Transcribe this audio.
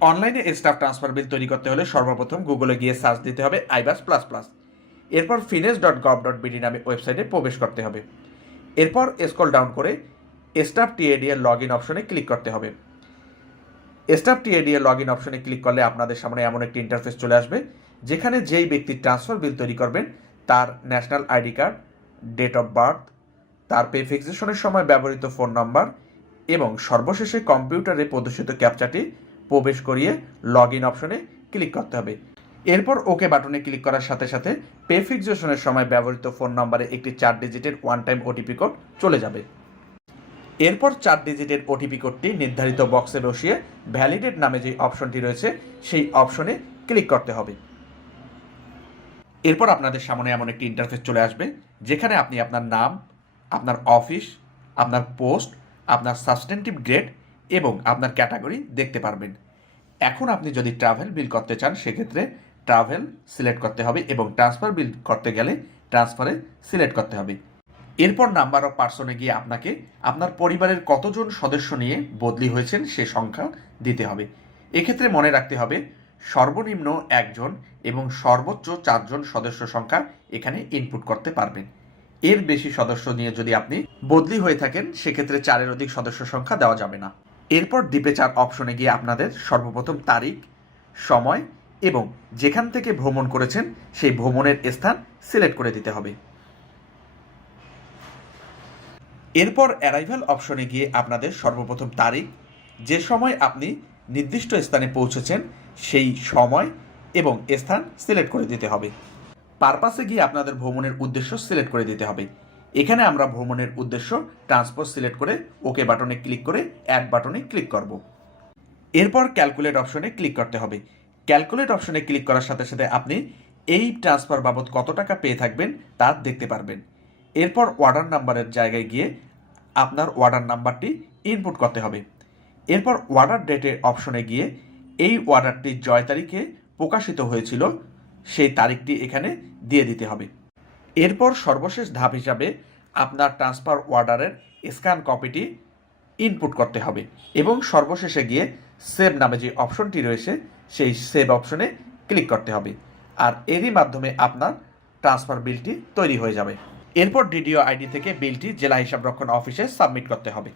অনলাইনে staff transfer বিল তৈরি করতে হলে সর্বপ্রথম গুগলে গিয়ে সার্চ দিতে হবে আইবাস প্লাস প্লাস। এরপর finance dot gov dot BD নামে ওয়েবসাইটে প্রবেশ করতে হবে। এরপর স্ক্রল ডাউন করে স্টাফ টিএডিএর লগ ইন অপশনে ক্লিক করতে হবে। স্টাফ টিএডিএর লগ ইন অপশনে ক্লিক করলে আপনাদের সামনে এমন একটি ইন্টারফেস চলে আসবে, যেখানে যেই ব্যক্তি ট্রান্সফার বিল তৈরি করবেন, তার national ID card date of birth তার পে ফিক্সেশনের সময় ব্যবহৃত ফোন নম্বর এবং সর্বশেষে কম্পিউটারে প্রদর্শিত ক্যাপচাটি প্রবেশ করিয়ে লগ ইন অপশনে ক্লিক করতে হবে। এরপর ওকে বাটনে ক্লিক করার সাথে সাথে পে ফিক্সেশনের সময় ব্যবহৃত ফোন নম্বরে একটি চার ডিজিটের ওয়ান টাইম ওটিপি কোড চলে যাবে। এরপর চার ডিজিটের ওটিপি কোডটি নির্ধারিত বক্সে বসিয়ে ভ্যালিডেট নামে যে অপশনটি রয়েছে, সেই অপশনে ক্লিক করতে হবে। এরপর আপনাদের সামনে এমন একটি ইন্টারফেস চলে আসবে, যেখানে আপনি আপনার নাম, আপনার অফিস আপনার পোস্ট আপনার সাবস্টেন্টিভ গ্রেড এবং আপনার ক্যাটাগরি দেখতে পারবেন। এখন আপনি যদি ট্রাভেল বিল করতে চান, সেক্ষেত্রে ট্রাভেল সিলেক্ট করতে হবে এবং ট্রান্সফার বিল করতে গেলে ট্রান্সফারে সিলেক্ট করতে হবে। এরপর নাম্বার অফ পার্সনে গিয়ে আপনাকে আপনার পরিবারের কতজন সদস্য নিয়ে বদলি হয়েছেন সে সংখ্যা দিতে হবে। এক্ষেত্রে মনে রাখতে হবে, সর্বনিম্ন একজন এবং সর্বোচ্চ চারজন সদস্য সংখ্যা এখানে ইনপুট করতে পারবেন। এর বেশি সদস্য নিয়ে যদি আপনি বদলি হয়ে থাকেন, সেক্ষেত্রে চারের অধিক সদস্য সংখ্যা দেওয়া যাবে না। এরপর দ্বীপে চার অপশনে গিয়ে আপনাদের সর্বপ্রথম তারিখ, সময় এবং যেখান থেকে ভ্রমণ করেছেন সেই ভ্রমণের স্থান সিলেক্ট করে দিতে হবে। এরপর অ্যারাইভাল অপশনে গিয়ে আপনাদের সর্বপ্রথম তারিখ, যে সময় আপনি নির্দিষ্ট স্থানে পৌঁছেছেন সেই সময় এবং স্থান সিলেক্ট করে দিতে হবে। পারপাসে গিয়ে আপনাদের ভ্রমণের উদ্দেশ্য সিলেক্ট করে দিতে হবে। এখানে আমরা ভ্রমণের উদ্দেশ্য ট্রান্সপোর্ট সিলেক্ট করে ওকে বাটনে ক্লিক করে অ্যাড বাটনে ক্লিক করব। এরপর ক্যালকুলেট অপশনে ক্লিক করতে হবে। ক্যালকুলেট অপশনে ক্লিক করার সাথে সাথে আপনি এই ট্রান্সফার বাবদ কত টাকা পেয়ে থাকবেন তা দেখতে পারবেন। এরপর অর্ডার নাম্বারের জায়গায় গিয়ে আপনার অর্ডার নাম্বারটি ইনপুট করতে হবে। এরপর অর্ডার ডেটের অপশনে গিয়ে এই অর্ডারটি জয় তারিখে প্রকাশিত হয়েছিল, সেই তারিখটি এখানে দিয়ে দিতে হবে। এরপর সর্বশেষ ধাপ হিসাবে আপনার ট্রান্সফার অর্ডারের স্ক্যান কপিটি ইনপুট করতে হবে এবং সর্বশেষে গিয়ে সেভ নামে যে অপশনটি রয়েছে, সেই সেভ অপশনে ক্লিক করতে হবে। আর এরই মাধ্যমে আপনার ট্রান্সফার বিলটি তৈরি হয়ে যাবে। এরপর ডিডিও আইডি থেকে বিলটি জেলা হিসাবরক্ষণ অফিসে সাবমিট করতে হবে।